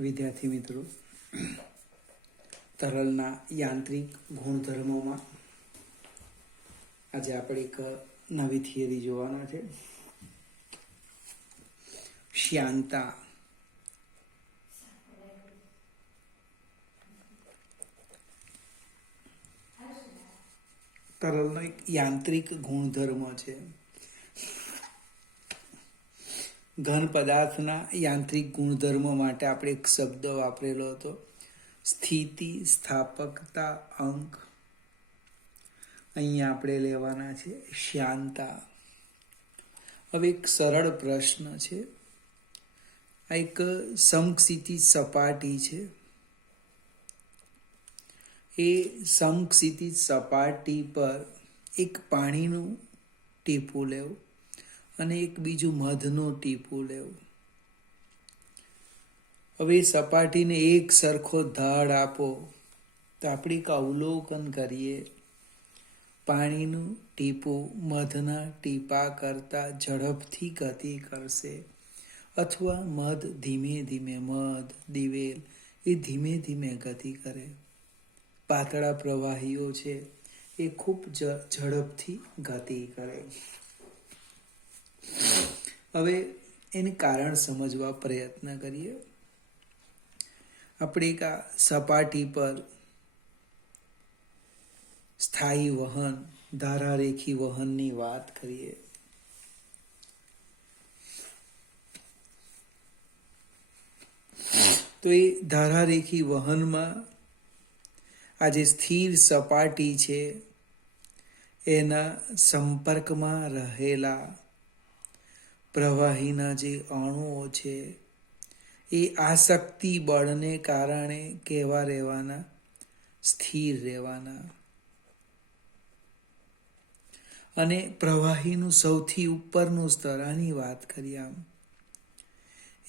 વિદ્યાર્થી મિત્રો, તરલના યાંત્રિક ગુણધર્મોમાં આજે આપણે એક નવી થિયરી જોવાના છે. શ્યાનતા. તરલનો એક યાંત્રિક ગુણધર્મ છે. ઘન પદાર્થના યાંત્રિક ગુણધર્મો માટે આપણે એક શબ્દ વાપરેલો હતો, સ્થિતિ, સ્થાપકતા, અંક. અહીંયા આપણે લેવાના છે શ્યાનતા. હવે એક સરળ પ્રશ્ન છે. આ એક સમક્ષિતિજ સપાટી છે. એ સમક્ષિતિજ સપાટી પર એક પાણીનું ટીપું લેવું અને એક બીજું મધનું ટીપું લેવું. હવે સપાટીને એક સરખો ઢાળ આપો તો આપણે એક અવલોકન કરીએ. પાણીનું ટીપું મધના ટીપા કરતાં ઝડપથી ગતિ કરશે, અથવા મધ ધીમે ધીમે, મધ, દિવેલ એ ધીમે ધીમે ગતિ કરે. પાતળા પ્રવાહીઓ છે એ ખૂબ ઝડપથી ગતિ કરે. હવે એને કારણ સમજવા પ્રયત્ન કરીએ. આપણે એક આ સપાટી પર સ્થાયી વહન, ધારારેખી વહનની વાત કરીએ. તો એ ધારારેખી વહનમાં આ જે સ્થિર સપાટી છે એના સંપર્કમાં રહેલા પ્રવાહીના જે અણુઓ છે એ આસક્તિ બળને કારણે કેવા રહેવાના? સ્થિર રહેવાના. અને પ્રવાહીનું સૌથી ઉપરનું સ્તર, આની વાત કરીએ આમ,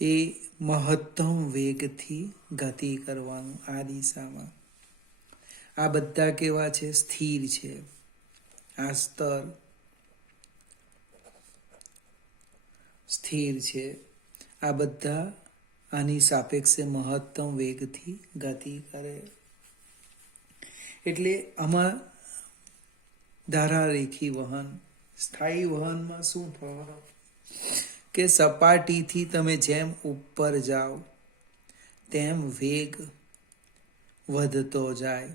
એ મહત્તમ વેગથી ગતિ કરવાનું આ દિશામાં. આ બધા કેવા છે? સ્થિર છે. આ સ્તર સ્થિર છે. આ બધા આની સાપેક્ષે મહત્તમ વેગથી ગતિ કરે. એટલે આમાં ધારારેખી વહન, સ્થાયી વહનમાં શું થવાનું કે સપાટીથી તમે જેમ ઉપર જાઓ તેમ વેગ વધતો જાય.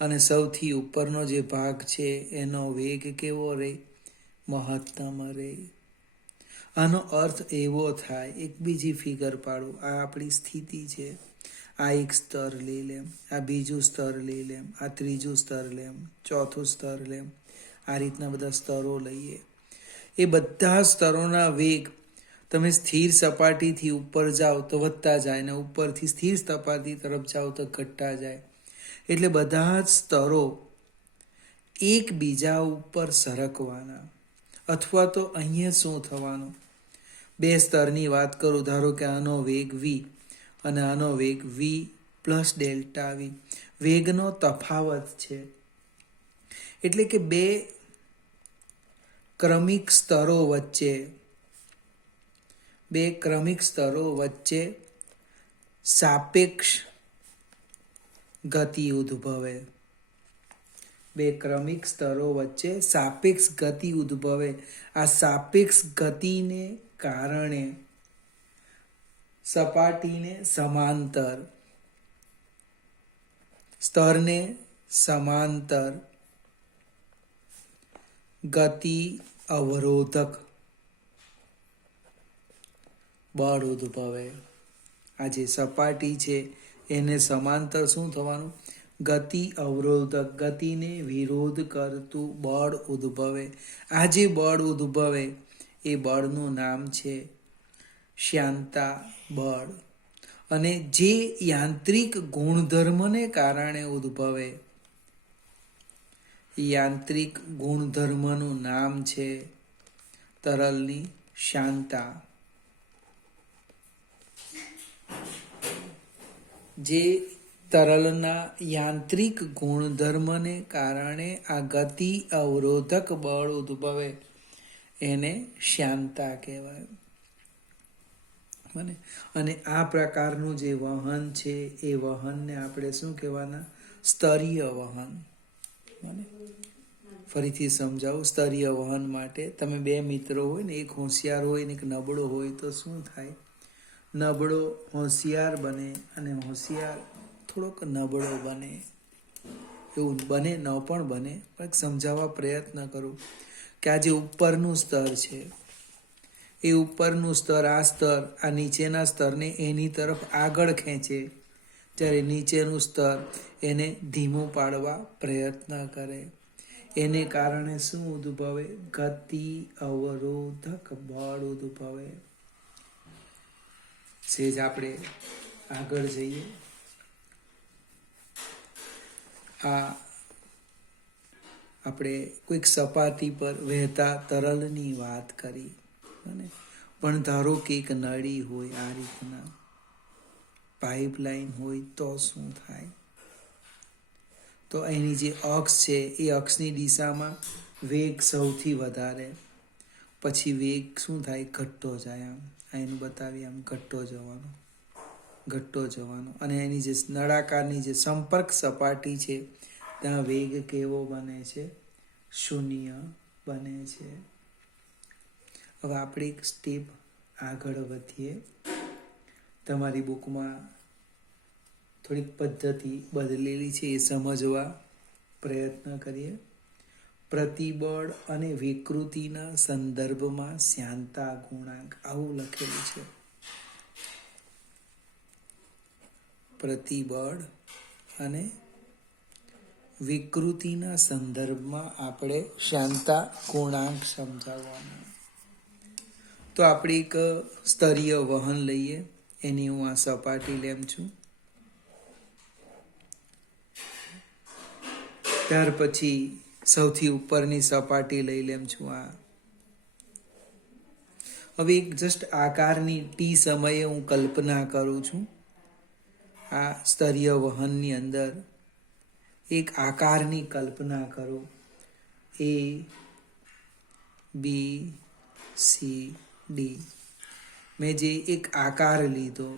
અને સૌથી ઉપરનો જે ભાગ છે એનો વેગ કેવો રહે? મહત્તમ રહે. આનો અર્થ એવો થાય, એક બીજી ફિગર પાડું. આ આપણી સ્થિતિ છે. આ એક સ્તર લઈ લેમ, આ બીજું સ્તર લઈ લેમ, આ ત્રીજું સ્તર લેમ, ચોથું સ્તર લેમ. આ રીતના બધા સ્તરો લઈએ. એ બધા સ્તરોના વેગ તમે સ્થિર સપાટીથી ઉપર જાઓ તો વધતા જાય, ને ઉપરથી સ્થિર સપાટી તરફ જાઓ તો ઘટતા જાય. એટલે બધા જ સ્તરો એકબીજા ઉપર સરકવાના. અથવા તો અહીંયા શું થવાનું? બે સ્તરની વાત કરું. ધારો કે આનો વેગ v અને આનો વેગ v પ્લસ ડેલ્ટા v. વેગનો તફાવત છે. એટલે કે બે ક્રમિક સ્તરો વચ્ચે સાપેક્ષ ગતિ ઉદ્ભવે. બે ક્રમિક સ્તરો વચ્ચે સાપેક્ષ ગતિ ઉદ્ભવે. આ સાપેક્ષ ગતિને કારણે સપાટીને સમાંતર, સ્તરને સમાંતર ગતિ અવરોધક બળ ઉદ્ભવે. આ જે સપાટી છે એને સમાંતર શું થવાનું? ગતિ અવરોધક, ગતિને વિરોધ કરતું બળ ઉદ્ભવે. આ જે બળ ઉદ્ભવે એ બળનું નામ છે શ્યાનતા બળ. અને જે યાંત્રિક ગુણધર્મને કારણે ઉદ્ભવે, યાંત્રિક ગુણધર્મનું નામ છે તરલની શ્યાનતા. જે તરલના યાંત્રિક ગુણધર્મને કારણે આ ગતિ અવરોધક બળ ઉદ્ભવે એને શ્યાનતા કહેવાય. મને અને આ પ્રકારનું જે વહન છે એ વહનને આપણે શું કહેવાના? સ્તરીય વહન. મને ફરીથી સમજાવું. સ્તરીય વહન માટે તમે બે મિત્રો હોય ને, એક હોશિયાર હોય ને એક નબળો હોય, તો શું થાય? નબળો હોશિયાર બને અને હોશિયાર થોડોક નબળો બને. એવું બને, ન પણ બને, પણ સમજાવવા પ્રયત્ન કરું કે આ જે ઉપરનું સ્તર છે એ ઉપરનું સ્તર, આ નીચેના સ્તરને એની તરફ આગળ ખેંચે, જ્યારે નીચેનું સ્તર એને ધીમું પાડવા પ્રયત્ન કરે. એને કારણે શું ઉદ્ભવે? ગતિ અવરોધક બળ ઉદ્ભવે. સેજ આપણે આગળ જઈએ. આ આપણે કોઈક સપાટી પર વહેતા તરલની વાત કરી, પણ ધારો કે એક નળી હોય, આ રીતના પાઇપલાઇન હોય, તો શું થાય? તો એની જે અક્ષ છે એ અક્ષની દિશામાં વેગ સૌથી વધારે, પછી વેગ શું થાય? ઘટતો જાય. આમ એનું બતાવીએ, આમ ઘટતો જવાનો. અને એની જે નળાકારની જે સંપર્ક સપાટી છે ત્યાં વેગ કેવો બને છે? શૂન્ય બને છે. હવે આપણે એક સ્ટેપ આગળ વધીએ. તમારી બુકમાં થોડીક પદ્ધતિ બદલેલી છે, એ સમજવા પ્રયત્ન કરીએ. પ્રતિબળ અને વિકૃતિના સંદર્ભમાં શ્યાનતા ગુણાંક, આવું લખેલું છે. પ્રતિબળ અને વિકૃતિના સંદર્ભમાં આપણે શ્યાનતા ગુણાંક સમજાવવાના. તો આપણે એક સ્તરીય વહન લઈએ. એની હું આ સપાટી લેમ છું. ત્યાર પછી સૌથી ઉપરની સપાટી લઈ લેમ છું આ. હવે એક જસ્ટ આકારની ટી સમયે હું કલ્પના કરું છું. આ સ્તરીય વહનની અંદર એક આકારની કલ્પના કરો. A, B, C, D. મેં જે એક આકાર લીધો,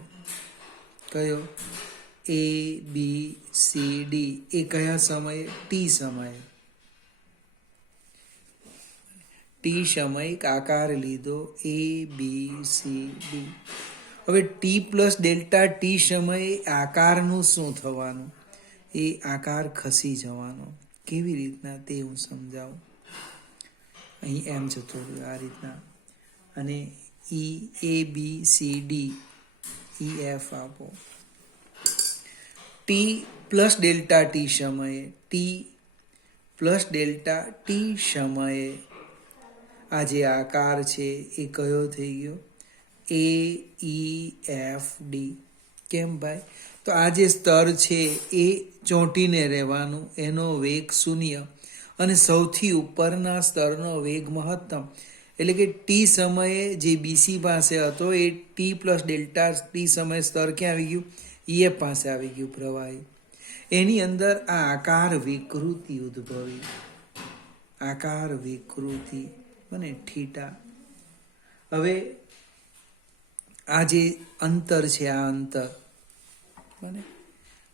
કયો? A, B, C, D. એ કયા સમયે? ટી સમયે. ટી સમયે એક આકાર લીધો, A, B, C, D. હવે ટી પ્લસ ડેલ્ટા ટી સમયે આકારનું શું થવાનું? એ આકાર ખસી જવાનો. કેવી રીતના તે હું સમજાવું. અહીં એમ જતો રહ્યો, આ રીતના. અને A, B, C, D, E, F આપો. ટી પ્લસ ડેલ્ટા ટી સમયે, ટી પ્લસ ડેલ્ટા ટી સમયે આ જે આકાર છે એ કયો થઈ ગયો? A, E, F, D. કેમ ભાઈ? તો આ જે સ્તર છે એ ચોંટીને રહેવાનું, એનો વેગ શૂન્ય, અને સૌથી ઉપરના સ્તરનો વેગ મહત્તમ. એટલે કે ટી સમયે જે બીસી પાસે હતો એ ટી પ્લસ ડેલ્ટા ટી સમયે સ્તર ક્યાં આવી ગયું? EF પાસે આવી ગયું પ્રવાહી. એની અંદર આ આકાર વિકૃતિ ઉદ્ભવી. આકાર વિકૃતિ બને થીટા. હવે આ જે અંતર છે, આ અંતર બને,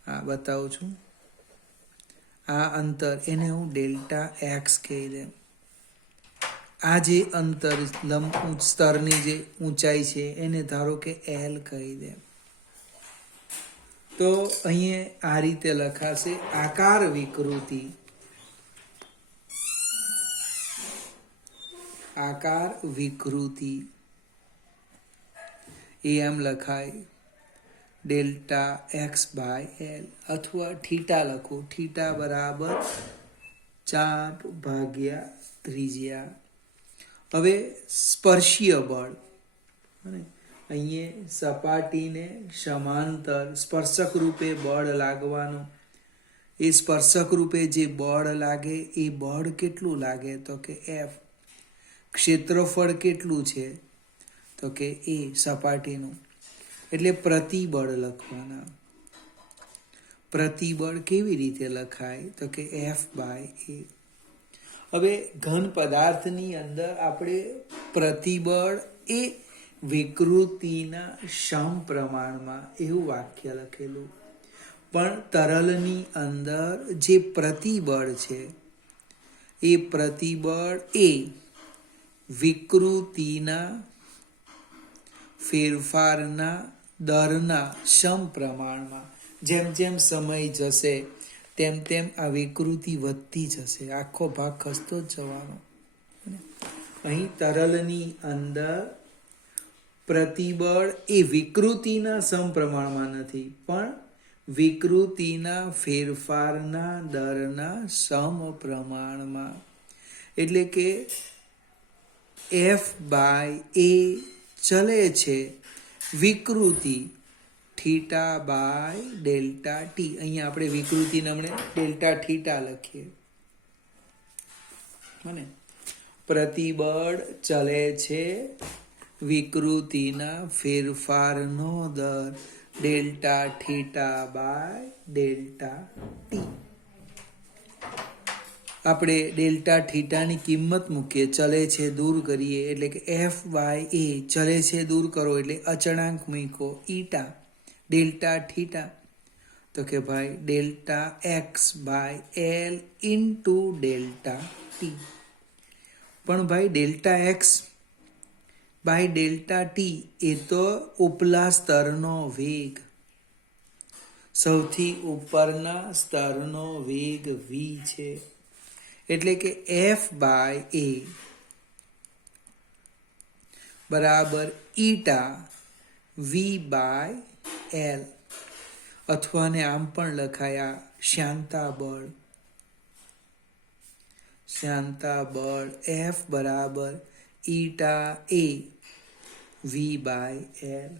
આ બતાવું છું. આ અંતર એને હું ડેલ્ટા એક્સ કહી દઉં. આ જે અંતર લંબ સ્તરની જે ઊંચાઈ છે એને ધારો કે L કહી દે. તો અહીંયા આ રીતે લખાશે આકાર વિકૃતિ. આકાર વિકૃતિ એ એમ લખાય ડેલ્ટા એક્સ બાય એલ, અથવા થીટા લખો. થીટા બરાબર ચાપ ભાગ્યા ત્રિજ્યા. હવે સ્પર્શીય બળ, અહીંયા સપાટીને સમાંતર સ્પર્શક રૂપે બળ લાગવાનું. એ સ્પર્શક રૂપે જે બળ લાગે એ બળ કેટલું લાગે? તો કે F. ક્ષેત્રફળ કેટલું છે? તો કે A સપાટીનું. એટલે પ્રતિબળ લખવાના. પ્રતિબળ કેવી રીતે લખાય? તો કે F બાય A. હવે ઘન પદાર્થની અંદર આપણે પ્રતિબળ એ વિકૃતિના સમપ્રમાણમાં એવું વાક્ય લખેલું. પણ તરલની અંદર જે પ્રતિબળ છે એ પ્રતિબળ એ વિકૃતિના ફેરફારના દરના સમપ્રમાણમાં, જેમ જેમ સમય જશે તેમ તેમ આ વિકૃતિ વધતી જશે, આખો ભાગ ખસતો જ જવાનો. અહીં તરલની અંદર પ્રતિબળ એ વિકૃતિના સમપ્રમાણમાં નથી, પણ વિકૃતિના ફેરફારના દરના સમપ્રમાણમાં. એટલે કે F/A ચલે છે વિકૃતિ θ/ΔT. અહીંયા આપણે વિકૃતિને હમણે Δθ લખીએ. અને પ્રતિબળ ચલે છે વિકૃતિના ફેરફારનો દર Δθ/ΔT. આપણે Δθ ની કિંમત મૂકીએ, ચલે છે દૂર કરીએ એટલે કે F/A ચલે છે દૂર કરો એટલે અચળાંક મૂકો ઈટા Δθ, તો કે ભાઈ Δx/L ઇન્ટુ ΔT. પણ ભાઈ Δx/ΔT એ તો ઉપલા સ્તરનો વેગ, સૌથી ઉપરના સ્તરનો વેગ v છે. એટલે કે F/A બરાબર ઈટા v/L, અથવા ને આમ પણ લખાયા શાંતા બળ F બરાબર ઈટા A v/L.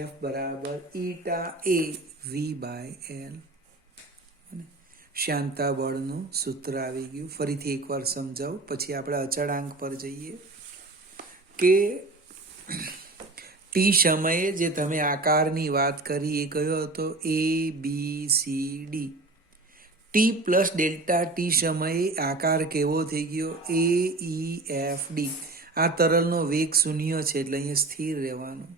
F બરાબર ઈટા A v/L. શાંતા બળનું સૂત્ર આવી ગયું. ફરીથી એકવાર સમજાવું, પછી આપણે અચળાંક પર જઈએ. કે ટી સમયે જે તમે આકારની વાત કરી એ કયો હતો? ABCD. ટી પ્લસ ΔT સમયે આકાર કેવો થઈ ગયો? AEFD. આ તરલનો વેગ શૂન્ય છે એટલે અહીંયા સ્થિર રહેવાનું.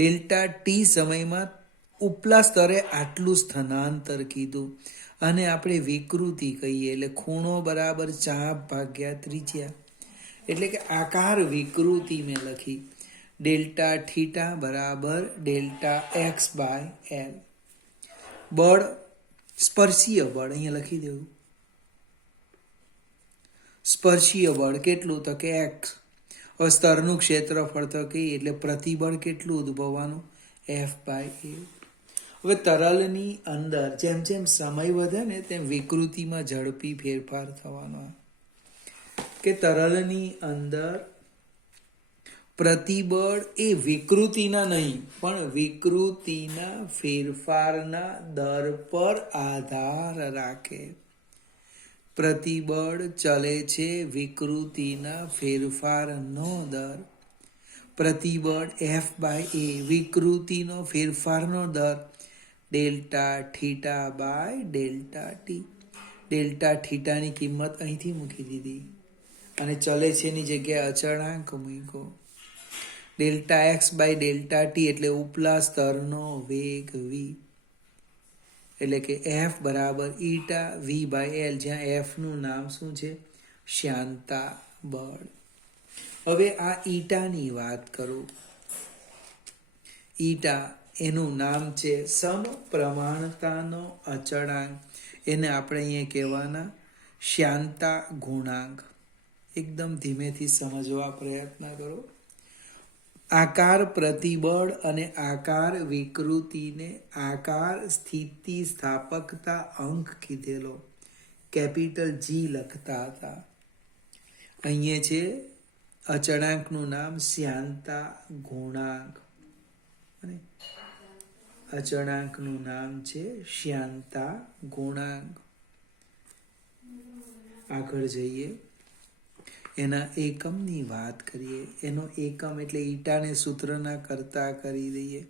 ΔT સમયમાં ઉપલા સ્તરે આટલું સ્થાનાંતર કીધું, અને આપણે વિકૃતિ કહીએ એટલે ખૂણો બરાબર ચાપ ભાગ્યા ત્રિજ્યા, એટલે કે આકાર વિકૃતિ મેં લખી. Δθ બરાબર Δx/L. બળ સ્પર્શીય બળ અહીંયા લખી દેવું. સ્પર્શીય બળ કેટલું? તો કે x. હવે સ્તરનું ક્ષેત્રફળ તો કહીએ એટલે પ્રતિબળ કેટલું ઉદ્ભવવાનું? F/A. હવે તરલની અંદર જેમ જેમ સમય વધે ને તેમ વિકૃતિમાં ઝડપી ફેરફાર થવાનો. કે તરલની અંદર પ્રતિબળ એ વિકૃતિના નહીં પણ વિકૃતિના ફેરફારના દર પર આધાર રાખે. પ્રતિબળ ચલે છે વિકૃતિના ફેરફારનો દર. પ્રતિબળ F/A વિકૃતિનો ફેરફારનો દર Δθ/ΔT. Δθ ની કિંમત અહીંથી મૂકી દીધી અને ચલે છે એની જગ્યાએ અચળાંક મૂક્યો. Δx/ΔT એટલે ઉપલા સ્તરનો વેગ v, એટલે કે F બરાબર ઈટા v/L, જ્યાં F નું નામ શું છે? શાંતા બળ. હવે આ ઈટાની વાત કરું. ઈટા એનું નામ છે સમપ્રમાણતાનો અચળાંક. એને આપણે અહીંયા કહેવાના શાંતા ગુણાંક. એકદમ ધીમેથી સમજવા પ્રયત્ન કરો. આકાર પ્રતિબળ અને આકાર વિકૃતિને આકાર સ્થિતિ સ્થાપકતા અંક કીધેલો, કેપિટલ G લખતા હતા. અહીંયા છે અચળાંકનું નામ શાંતા ગુણાંક. અચળાંકનું નામ છે શાંતા ગુણાંક. આગળ જઈએ, એના એકમની વાત કરીએ. એનો એકમ એટલે ઈટાને સૂત્રના કરતા કરી દઈએ.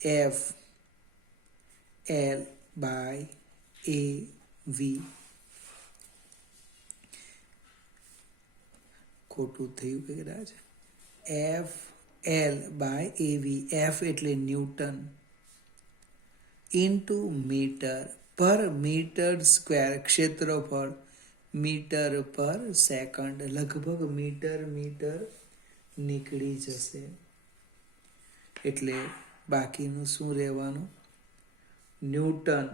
F/L/AV. ખોટું થયું કે કદાચ એફ એલ બાય એવી. એફ એટલે newton into metre per metre square, ક્ષેત્રફળ મીટર પર સેકન્ડ. લગભગ મીટર નીકળી જશે, એટલે બાકીનું શું રહેવાનું? Newton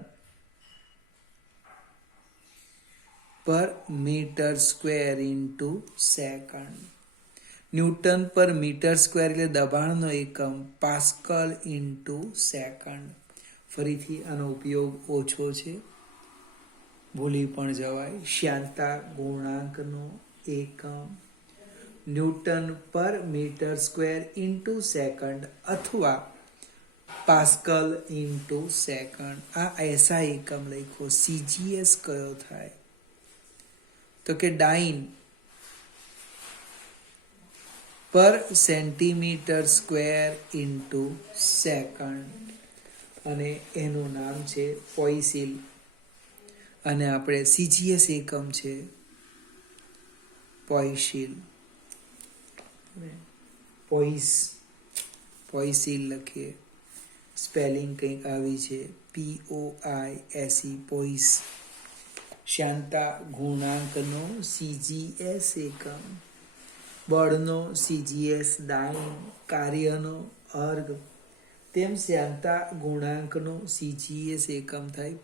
per metre square into second. Newton per metre square એટલે દબાણનો એકમ, પાસ્કલ ઇન્ટુ સેકન્ડ. ફરીથી આનો ઉપયોગ ઓછો છે, ભૂલી પણ જવાય. શ્યાનતા ગુણાંકનો એકમ newton per metre square into second અથવા પાસ્કલ ઇન્ટુ સેકન્ડ. આ એસા એકમ લખ્યો. સીજીએસ કયો થાય? તો કે ડાઇન પર સેન્ટીમીટર સ્ક્વેર ઇન્ટુ સેકન્ડ, અને એનું નામ છે પોઈસિલ. અને આપણે સીજીએસ એકમ છે પોઈસિલ. પોઈસિલ લખીએ, સ્પેલિંગ કંઈક આવી છે, POISE, પોઈસ. શ્યાનતા ગુણાંકનો સીજીએસ એકમ, બળનો સીજીએસ ડાઇન, કાર્યનો અર્ગ. તેમ શ્યાનતા ગુણાંકનો સીજીએસ એકમ થાય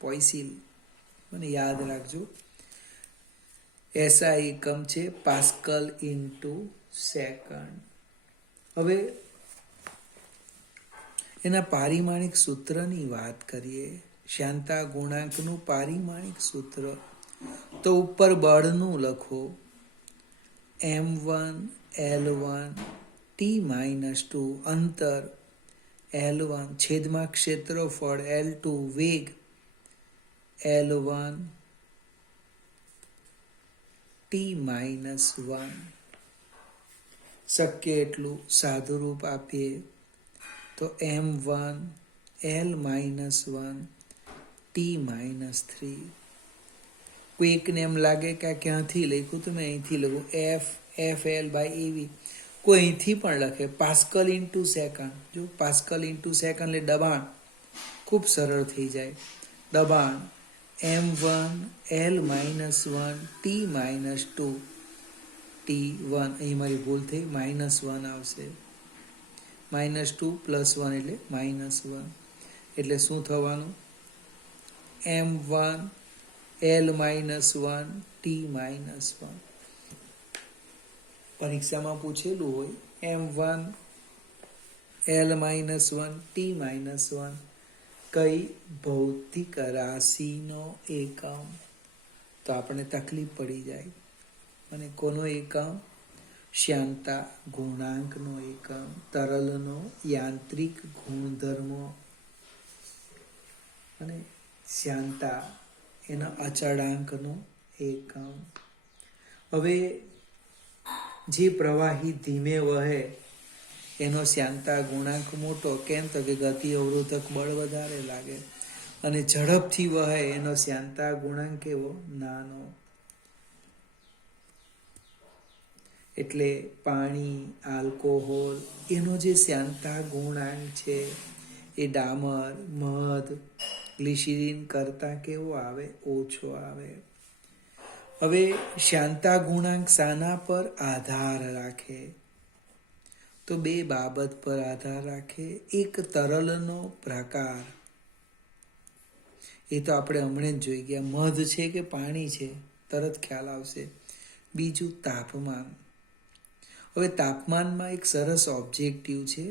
પોઈસિલ. મને યાદ રાખજો. એસા એકમ છે પાસ્કલ ઇન્ટુ સેકન્ડ. હવે એના પારિમાણિક સૂત્રની વાત કરીએ. શ્યાનતા ગુણાંકનું પારિમાણિક સૂત્ર તો ઉપર બળનું લખો, M1 L1 T-2, અંતર L1, છેદમાં ક્ષેત્રફળ L2, વેગ L1 T-1. શક્ય એટલું સાદુરૂપ આપીએ તો M1 L-1 T-3. કોઈકને એમ લાગે કે આ ક્યાંથી લખ્યું, તો મેં અહીંથી લખું, એફ એલ બાય એવી. કોઈ અહીંથી પણ લખે, પાસ્કલ ઇન્ટુ સેકન્ડ. જો પાસ્કલ ઇન્ટુ સેકન્ડ એટલે દબાણ, ખૂબ સરળ થઈ જાય. દબાણ M1 L-1 T-2 T1. અહીં મારી ભૂલ થઈ, -1 આવશે. -2 +1 એટલે -1. એટલે શું થવાનું? M1 L-1 T-1. પરીક્ષામાં પૂછેલું હોય M1 L-1 T-1 કઈ ભૌતિક રાશિનો એકમ? તો આપણે તકલીફ પડી જાય. અને કોનો એકમ? શ્યાનતા ગુણાંકનો એકમ, તરલનો યાંત્રિક ગુણધર્મ, અને શ્યાનતા એના અચળાંકનો એકમ. હવે જે પ્રવાહી ધીમે વહે એનો શ્યાનતા ગુણાંક મોટો. કેમ? તો કે ગતિ અવરોધક બળ વધારે લાગે. અને ઝડપથી વહે એનો શ્યાનતા ગુણાંક કેવો? નાનો. એટલે પાણી, આલ્કોહોલ, એનો જે શ્યાનતા ગુણાંક છે એ ડામર, મધ, ગ્લિસરીન કરતાં કેવો આવે? ઓછો આવે. હવે શ્યાનતા ગુણાંક શાના પર આધાર રાખે? તો બે બાબત પર આધાર રાખે. એક તરલનો પ્રકાર, એ તો આપણે હમણાં જ જોઈ ગયા, મધ છે કે પાણી છે, તરત ખ્યાલ આવશે. બીજું તાપમાન. હવે તાપમાનમાં એક સરસ ઓબ્જેક્ટિવ છે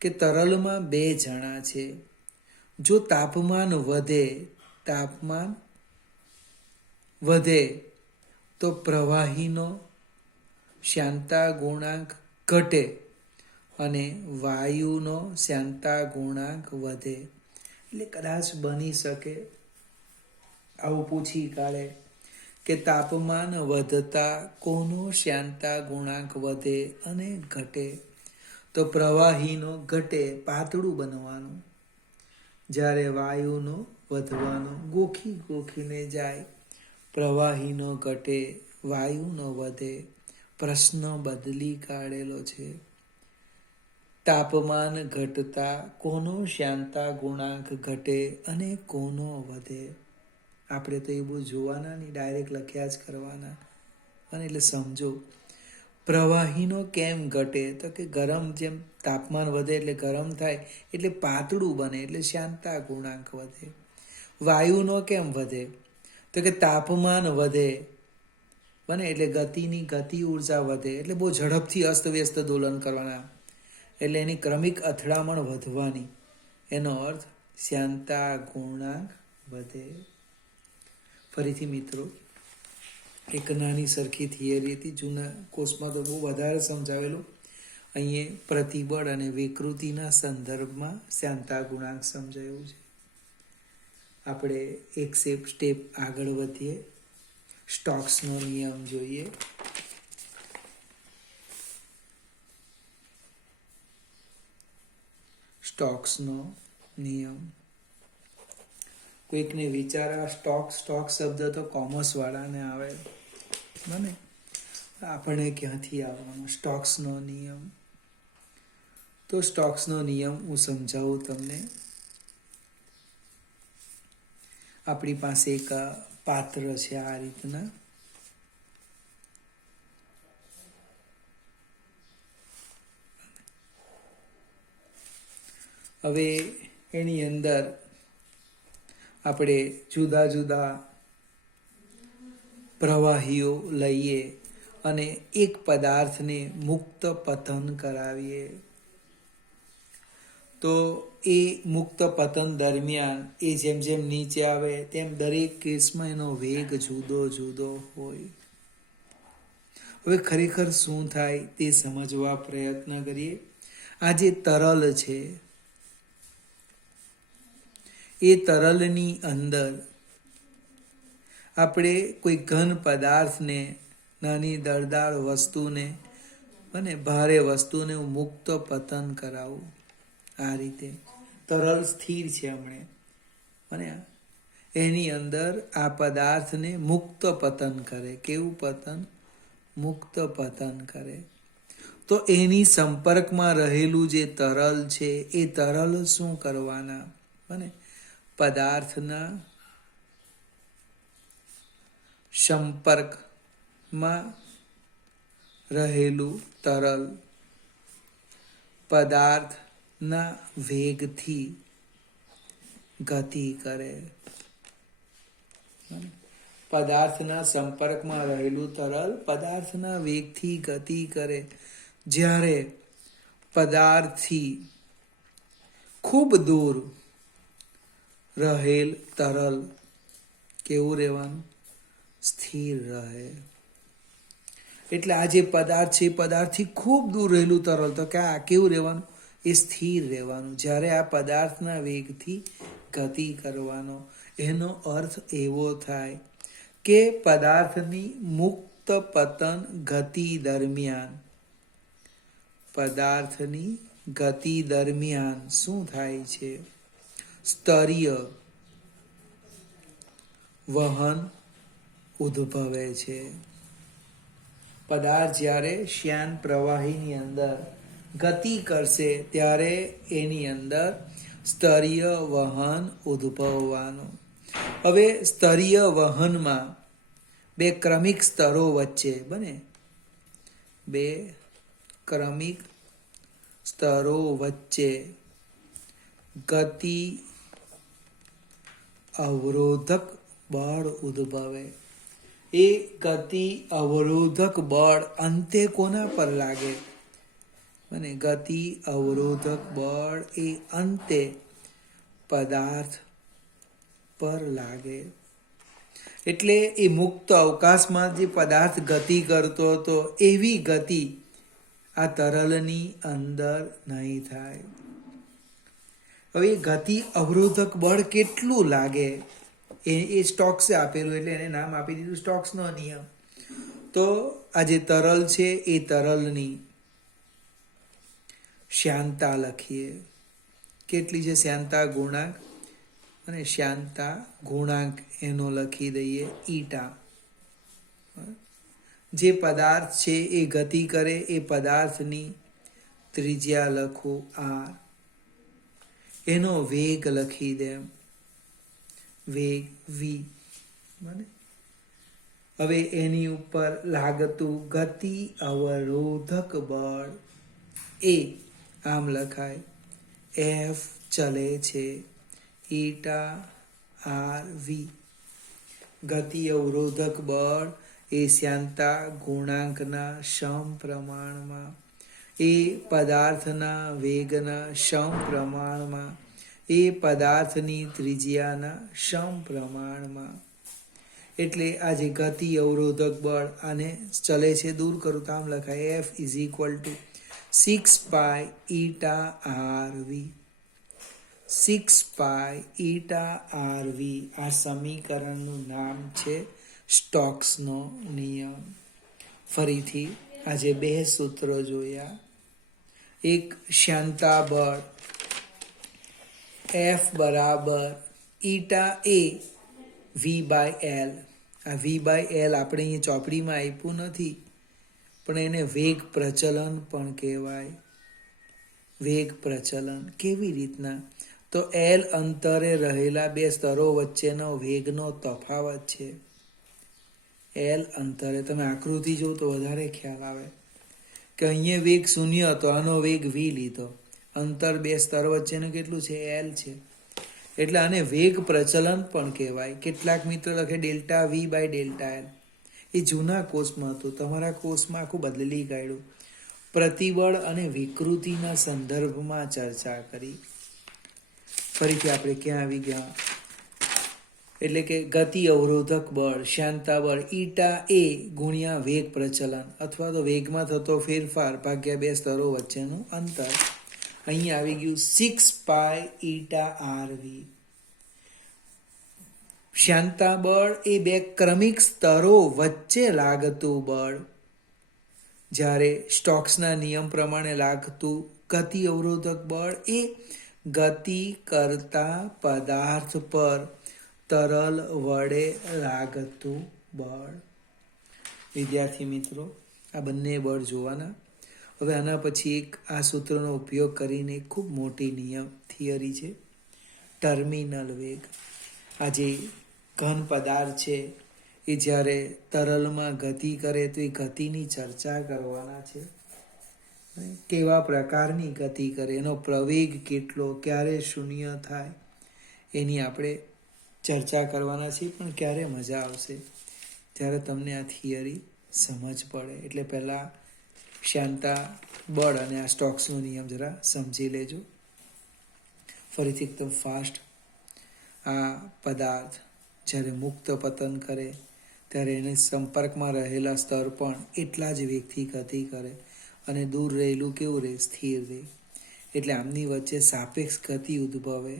કે તરલમાં 2 જણા છે. જો તાપમાન વધે તો પ્રવાહીનો શ્યાનતા ગુણાંક ઘટે અને વાયુનો શ્યાનતા ગુણાંક વધે. એટલે કદાચ બની શકે આવું પૂછી કાઢે કે તાપમાન વધતા કોનો શ્યાનતા ગુણાંક વધે અને ઘટે? તો પ્રવાહીનો ઘટે, પાતળું બનવાનું. જ્યારે વાયુનો વધવાનો, ગોખીને જાય. પ્રવાહીનો ઘટે, વાયુનો વધે. પ્રશ્ન બદલી કાઢેલો છે. તાપમાન ઘટતા કોનો શાંતા ગુણાંક ઘટે અને કોનો વધે? આપણે તો એ બહુ જોવાના નહીં, ડાયરેક્ટ લખ્યા જ કરવાના. અને એટલે સમજો, પ્રવાહીનો કેમ ઘટે? તો કે ગરમ, જેમ તાપમાન વધે એટલે ગરમ થાય એટલે પાતળું બને એટલે શાંતા ગુણાંક વધે. વાયુનો કેમ વધે? તો કે તાપમાન વધે બને એટલે ગતિ ઉર્જા વધે એટલે બહુ ઝડપથી અસ્તવ્યસ્ત દોલન કરવાના, એટલે એની ક્રમિક અથડામણ વધવાની. એનો અર્થ શાંતા ગુણાંક વધે. ફરીથી મિત્રો, એક નાની સરખી થિયરી હતી, જૂના કોર્સમાં તો બહુ વધારે સમજાવેલું. અહીંયા પ્રતિબળ અને વિકૃતિના સંદર્ભમાં શાંતા ગુણાંક સમજાયું છે. આપણે એક સ્ટેપ આગળ વધીએ, સ્ટોક્સનો નિયમ જોઈએ. સ્ટોક્સનો નિયમ. કોઈકને વિચાર, આ સ્ટોક શબ્દ તો કોમર્સ વાળાને આવે બને, આપણે ક્યાંથી આવવાનો સ્ટોક્સનો નિયમ? તો સ્ટોક્સનો નિયમ હું સમજાવું તમને. આપણી પાસે એક પાત્ર છે આ રીતના. હવે એની અંદર આપણે જુદા જુદા પ્રવાહીઓ લઈએ અને એક પદાર્થને મુક્ત પતન કરાવીએ. તો એ મુક્ત પતન દરમિયાન એ જેમ જેમ નીચે આવે તેમ દરેક કેસમાં એનો વેગ જુદો જુદો હોય. હવે ખરેખર શું થાય તે સમજવા પ્રયત્ન કરીએ. આ જે તરલ છે, એ તરલની અંદર આપણે કોઈ ઘન પદાર્થને, નાની દળદાર વસ્તુને અને ભારે વસ્તુને મુક્ત પતન કરાવું. આ રીતે તરલ સ્થિર છે હમણે, અને એની અંદર આ પદાર્થને મુક્ત પતન કરે. કેવું પતન? મુક્ત પતન કરે. તો એની સંપર્કમાં રહેલું જે તરલ છે, એ તરલ શું કરવાના? બને પદાર્થના સંપર્કમાં રહેલું તરલ પદાર્થના વેગથી ગતિ કરે. પદાર્થના સંપર્કમાં રહેલું તરલ પદાર્થના વેગથી ગતિ કરે. જ્યારે પદાર્થથી ખૂબ દૂર રહેલ તરલ કેવું રહેવાનું? સ્થિર રહે. એટલે આ જે પદાર્થ છે, પદાર્થથી ખૂબ દૂર રહેલું તરલ, તો કે આ કેવું રહેવાનું? એ સ્થિર રહેવાનું. જ્યારે આ પદાર્થના વેગથી ગતિ કરવાનો. એનો અર્થ એવો થાય કે પદાર્થની મુક્ત પતન ગતિ દરમિયાન, પદાર્થની ગતિ દરમિયાન શું થાય છે? સ્તરીય વહન ઉદ્ભવે છે. પદાર્થ જ્યારે શ્યાન પ્રવાહીની અંદર ગતિ કરશે ત્યારે એની અંદર સ્તરીય વહન ઉદ્ભવવાનું. હવે સ્તરીય વહનમાં બે ક્રમિક સ્તરો વચ્ચે બને, બે ક્રમિક સ્તરો વચ્ચે ગતિ અવરોધક બળ ઉદ્ભવે. એ ગતિ અવરોધક બળ અંતે કોના પર લાગે? અને ગતિ અવરોધક બળ એ અંતે પદાર્થ પર લાગે. એટલે એ મુક્ત અવકાશમાં જે પદાર્થ ગતિ કરતો હતો એવી ગતિ આ તરલની અંદર નહીં થાય. હવે ગતિ અવરોધક બળ કેટલું લાગે એ સ્ટોક્સે આપેલું, એટલે એને નામ આપી દીધું સ્ટોક્સનો નિયમ. તો આ જે તરલ છે એ તરલની શ્યાનતા લખીએ. કેટલી છે શ્યાનતા ગુણાંક? અને શ્યાનતા ગુણાંક એનો લખી દઈએ ઈટા. જે પદાર્થ છે એ ગતિ કરે એ પદાર્થની ત્રિજ્યા લખો r, એનો વેગ લખી દે, વેગ v. બને. હવે એની ઉપર લાગતું ગતિ અવરોધક બળ એ આમ લખાય, F ચલે છે ઈટા RV. ગતિ અવરોધક બળ એ શ્યાનતા ગુણાંકના સમપ્રમાણમાં, એ પદાર્થના વેગના સમપ્રમાણમાં, એ પદાર્થની ત્રિજ્યાના સમપ્રમાણમાં. એટલે આ જે ગતિ અવરોધક બળ આને ચલે છે દૂર કરું તો આમ લખાય F is equal to 6 pi eta RV. 6 pi eta RV. આ સમીકરણનું નામ છે સ્ટોક્સનો નિયમ. ફરીથી આજે બે સૂત્રો જોયા. એક શ્યાનતા બળ F બરાબર ઈટા એ V/L. આ V/L આપણે અહીંયા ચોપડીમાં આપ્યું નથી, પણ એને વેગ પ્રચલન પણ કહેવાય. વેગ પ્રચલન કેવી રીતના? તો L અંતરે રહેલા બે સ્તરો વચ્ચેનો વેગનો તફાવત છે. L અંતરે તમે આકૃતિ જો તો વધારે ખ્યાલ આવે કે અહીંયા વેગ 0 હતો, આનો વેગ v લીધો, અંતર બે સ્તર વચ્ચેનું કેટલું છે? L છે. એટલે આને વેગ પ્રચલન પણ કહેવાય. કેટલાક મિત્રો લખે ડેલ્ટા V/Δl. એ જૂના કોર્સમાં હતું, તમારા કોર્સમાં આખું બદલી કાઢ્યું. પ્રતિબળ અને વિકૃતિના સંદર્ભમાં ચર્ચા કરી. ફરીથી આપણે ક્યાં આવી ગયા? એટલે કે ગતિ અવરોધક બળ, શ્યાનતા બળ ઈટા એ ગુણ્યા વેગ પ્રચલન અથવા તો વેગમાં થતો ફેરફાર ભાગ્યા બે સ્તરો વચ્ચેનું અંતર. અહીંયા આવી ગયું 6 પાઈ ઈટા RV. શ્યાનતા બળ એ બે ક્રમિક સ્તરો વચ્ચે લાગતું બળ, જ્યારે સ્ટોક્સના નિયમ પ્રમાણે લાગતું ગતિ અવરોધક બળ એ ગતિ કરતા પદાર્થ પર તરલ વડે લાગતું બળ. વિદ્યાર્થી મિત્રો, આ બંને બળ જોવાના. હવે આના પછી એક આ સૂત્રનો ઉપયોગ કરીને એક ખૂબ મોટી નિયમ થિયરી છે, ટર્મિનલ વેગ. આ જે ઘન પદાર્થ છે એ જ્યારે તરલમાં ગતિ કરે તો એ ગતિની ચર્ચા કરવાના છે. કેવા પ્રકારની ગતિ કરે, એનો પ્રવેગ કેટલો, ક્યારે શૂન્ય થાય, એની આપણે ચર્ચા કરવાના છીએ. પણ ક્યારે મજા આવશે? જ્યારે તમને આ થિયરી સમજ પડે. એટલે પહેલાં શ્યાનતા બળ અને આ સ્ટોક્સનો નિયમ જરા સમજી લેજો. ફરીથી એકદમ ફાસ્ટ. આ પદાર્થ જ્યારે મુક્ત પતન કરે ત્યારે એને સંપર્કમાં રહેલા સ્તર પણ એટલા જ વેગથી ગતિ કરે અને દૂર રહેલું કેવું રહે? સ્થિર રહે. એટલે આમની વચ્ચે સાપેક્ષ ગતિ ઉદ્ભવે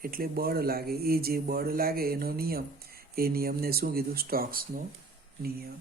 એટલે બળ લાગે. એ જે બળ લાગે એનો નિયમ, એ નિયમને શું કીધું? સ્ટોક્સનો નિયમ.